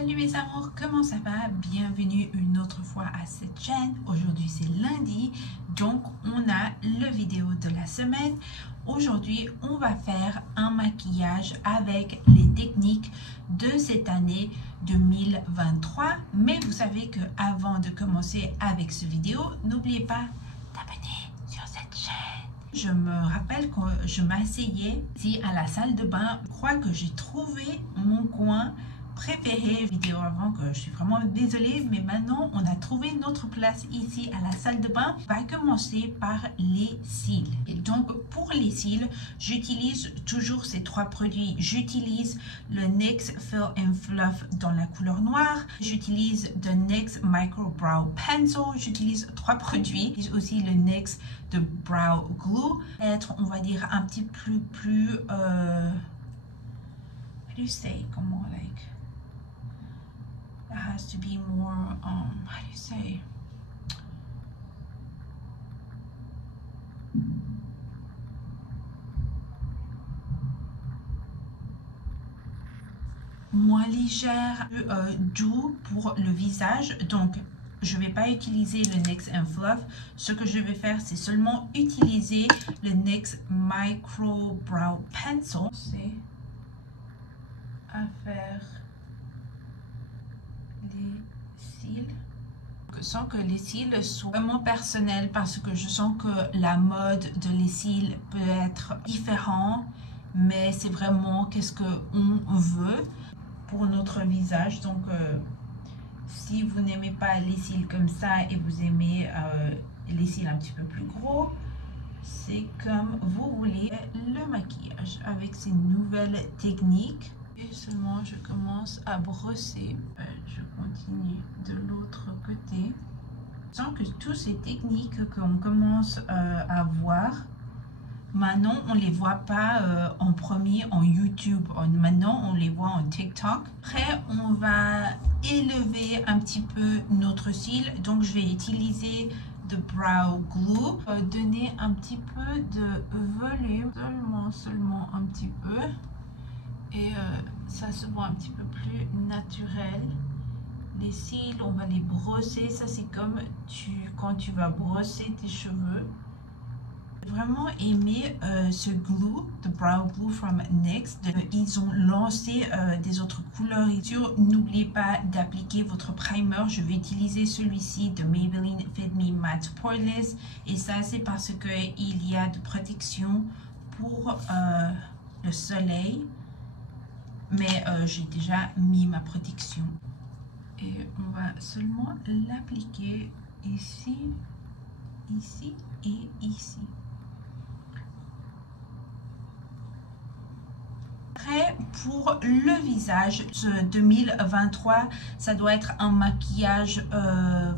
Salut mes amours, comment ça va? Bienvenue une autre fois à cette chaîne. Aujourd'hui c'est lundi, donc on a le vidéo de la semaine. Aujourd'hui on va faire un maquillage avec les techniques de cette année 2023. Mais vous savez que avant de commencer avec ce vidéo, n'oubliez pas d'abonner sur cette chaîne. Je me rappelle que je m'asseyais ici à la salle de bain. Je crois que j'ai trouvé mon coin préféré vidéo avant, que je suis vraiment désolée, mais maintenant on a trouvé notre place ici à la salle de bain. On va commencer par les cils. Et donc pour les cils, j'utilise toujours ces trois produits. J'utilise le NYX Fill and Fluff dans la couleur noire. J'utilise le NYX Micro Brow Pencil. J'utilise trois produits. J'utilise aussi le NYX de Brow Glue. Être, on va dire, un petit peu plus how do you say, comment, like, that has to be more, how do you say, moins légère, doux pour le visage. Donc je vais pas utiliser le NYX and Fluff. Ce que je vais faire, c'est seulement utiliser le NYX Micro Brow Pencil. C'est à faire les cils. Je sens que les cils sont vraiment personnels parce que je sens que la mode de les cils peut être différente, mais c'est vraiment qu'est-ce qu'on veut pour notre visage. Donc si vous n'aimez pas les cils comme ça et vous aimez les cils un petit peu plus gros, c'est comme vous voulez. Le maquillage avec ces nouvelles techniques. Et seulement je commence à brosser. Je continue de l'autre côté. Je sens que toutes ces techniques qu'on commence à voir, maintenant on ne les voit pas en premier en YouTube. Maintenant on les voit en TikTok. Après on va élever un petit peu notre cil. Donc je vais utiliser de Brow Glue. Donner un petit peu de volume. Seulement un petit peu. Et ça se voit un petit peu plus naturel. Les cils, on va les brosser. Ça, c'est comme quand tu vas brosser tes cheveux. J'ai vraiment aimé ce glue, de Brow Glue from NYX. Ils ont lancé des autres couleurs. N'oubliez pas d'appliquer votre primer. Je vais utiliser celui-ci de Maybelline Fit Me Matte Poreless. Et ça, c'est parce qu'il y a de protection pour le soleil. Mais j'ai déjà mis ma protection. Et on va seulement l'appliquer ici, ici et ici. Après, pour le visage, ce 2023, ça doit être un maquillage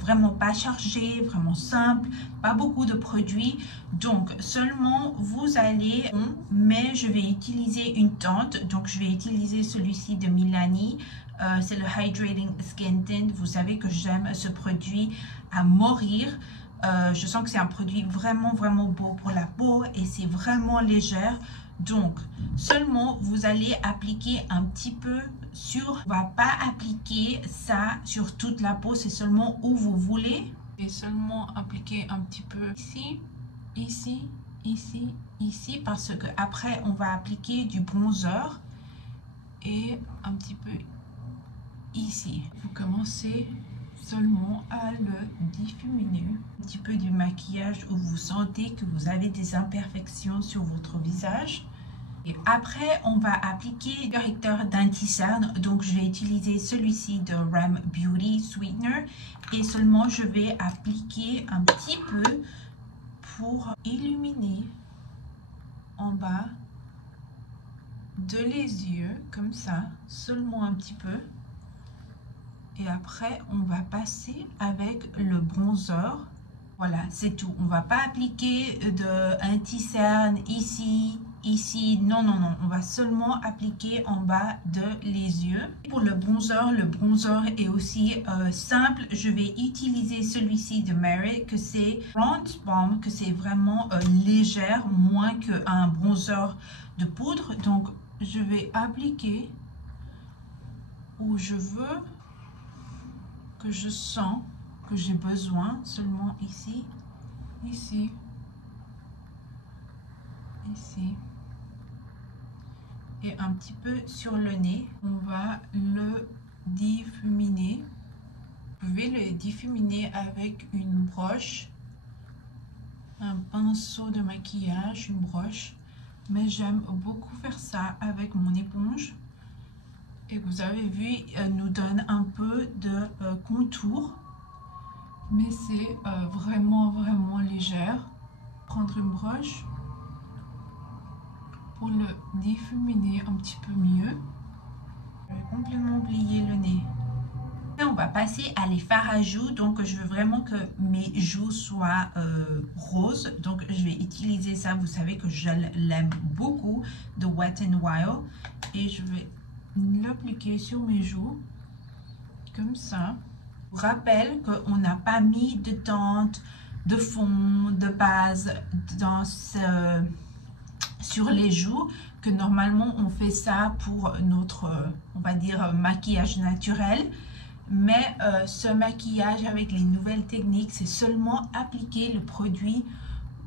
vraiment pas chargé, vraiment simple, pas beaucoup de produits. Donc, seulement vous allez, mais je vais utiliser une teinte. Donc, je vais utiliser celui-ci de Milani. C'est le Hydrating Skin Tint. Vous savez que j'aime ce produit à mourir. Je sens que c'est un produit vraiment beau pour la peau et c'est vraiment légère. Donc, seulement vous allez appliquer un petit peu sur, on va pas appliquer ça sur toute la peau, c'est seulement où vous voulez. Et seulement appliquer un petit peu ici, ici, ici, ici, parce que après on va appliquer du bronzer et un petit peu ici. Vous commencez seulement à le diffuser. Un petit peu du maquillage où vous sentez que vous avez des imperfections sur votre visage. Et après, on va appliquer le correcteur d'anti-cerne. Donc, je vais utiliser celui-ci de Rem Beauty Sweetener. Et seulement, je vais appliquer un petit peu pour illuminer en bas de les yeux, comme ça. Seulement un petit peu. Et après, on va passer avec le bronzer. Voilà, c'est tout. On ne va pas appliquer de anti-cerne ici, ici. Non. On va seulement appliquer en bas de les yeux. Pour le bronzer est aussi simple. Je vais utiliser celui-ci de Merit, que c'est Bronze Bomb, que c'est vraiment légère, moins qu'un bronzer de poudre. Donc, je vais appliquer où je veux, que je sens que j'ai besoin, seulement ici, ici, ici et un petit peu sur le nez. On va le diffuminer. Vous pouvez le diffuminer avec une broche, un pinceau de maquillage, une broche, mais j'aime beaucoup faire ça avec mon éponge. Et vous avez vu, nous donne un peu de contour, mais c'est vraiment légère. Prendre une broche pour le diffuminer un petit peu mieux. Je vais complètement oublier le nez. Et on va passer à les fards à joues. Donc je veux vraiment que mes joues soient roses. Donc je vais utiliser ça. Vous savez que je l'aime beaucoup, de Wet n Wild. Et je vais l'appliquer sur mes joues comme ça. Je vous rappelle qu'on n'a pas mis de teinte, de fond, de base dans sur les joues, que normalement on fait ça pour notre, on va dire, maquillage naturel. Mais ce maquillage avec les nouvelles techniques, c'est seulement appliquer le produit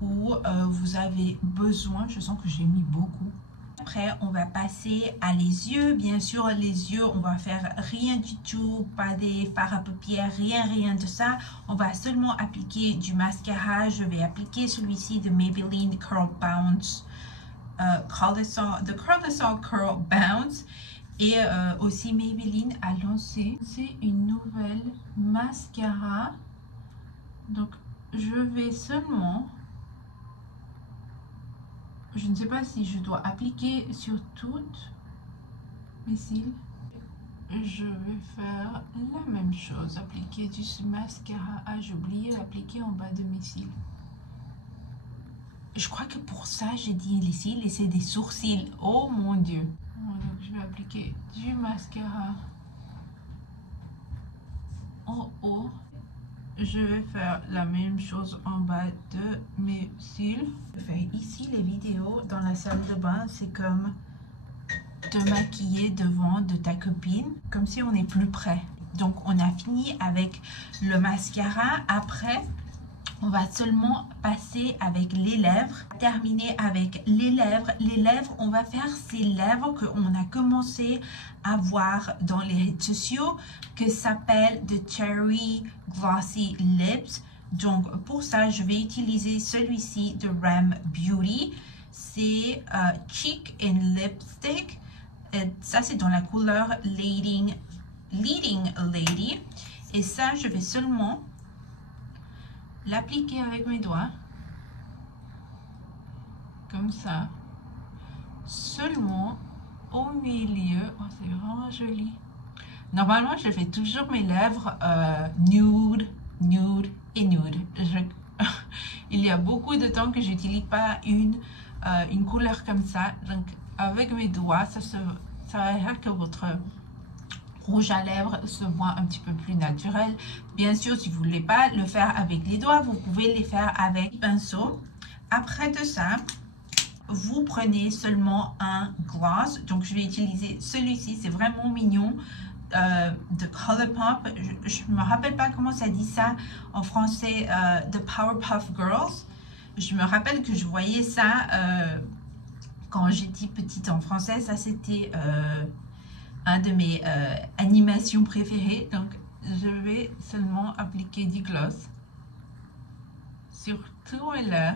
où vous avez besoin. Je sens que j'ai mis beaucoup. Après, on va passer à les yeux. Bien sûr, les yeux, on va faire rien du tout, pas des fards à paupières, rien de ça. On va seulement appliquer du mascara. Je vais appliquer celui-ci de Maybelline Curl Bounce, The Curl Curl Bounce. Et aussi Maybelline a lancé une nouvelle mascara. Donc, je vais seulement... Je ne sais pas si je dois appliquer sur toutes mes cils. Je vais faire la même chose. Appliquer du mascara. Ah, j'ai oublié d'appliquer en bas de mes cils. Je crois que pour ça, j'ai dit les cils et c'est des sourcils. Oh mon Dieu. Donc, je vais appliquer du mascara en haut. Je vais faire la même chose en bas de mes cils. Je fais ici les vidéos dans la salle de bain. C'est comme te maquiller devant de ta copine, comme si on est plus près. Donc on a fini avec le mascara. Après, on va seulement passer avec les lèvres. Terminer avec les lèvres. Les lèvres, on va faire ces lèvres qu'on a commencé à voir dans les réseaux sociaux, que s'appelle The Cherry Glossy Lips. Donc pour ça, je vais utiliser celui-ci de Rem Beauty. C'est Cheek and Lipstick. Et ça, c'est dans la couleur Leading Lady. Et ça, je vais seulement l'appliquer avec mes doigts, comme ça, seulement au milieu. Oh, c'est vraiment joli. Normalement, je fais toujours mes lèvres nude et nude. Il y a beaucoup de temps que j'utilise pas une couleur comme ça. Donc, avec mes doigts, ça verra que votre rouge à lèvres se voit un petit peu plus naturel. Bien sûr, si vous ne voulez pas le faire avec les doigts, vous pouvez les faire avec un pinceau. Après de ça, vous prenez seulement un gloss. Donc, je vais utiliser celui-ci. C'est vraiment mignon. De Colourpop. Je ne me rappelle pas comment ça dit ça en français. The Powerpuff Girls. Je me rappelle que je voyais ça quand j'étais petite en français. Ça, c'était... un de mes animations préférées. Donc je vais seulement appliquer du gloss sur tout et là,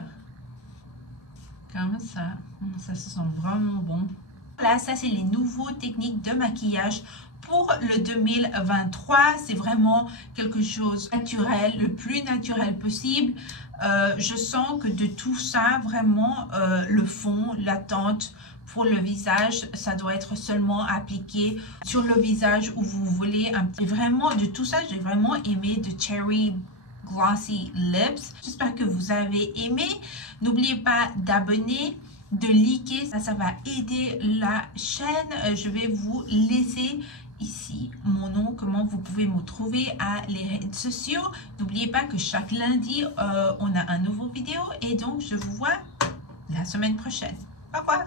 comme ça. Ça se sent vraiment bon. Là, ça c'est les nouveaux techniques de maquillage pour le 2023. C'est vraiment quelque chose de naturel, le plus naturel possible. Je sens que de tout ça, vraiment, le fond, la teinte pour le visage, ça doit être seulement appliqué sur le visage où vous voulez un petit. Vraiment, de tout ça, j'ai vraiment aimé de Cherry Glossy Lips. J'espère que vous avez aimé. N'oubliez pas d'abonner, de liker, ça va aider la chaîne. Je vais vous laisser ici mon nom, comment vous pouvez me trouver à les réseaux sociaux. N'oubliez pas que chaque lundi, on a un nouveau vidéo et donc je vous vois la semaine prochaine. Au revoir.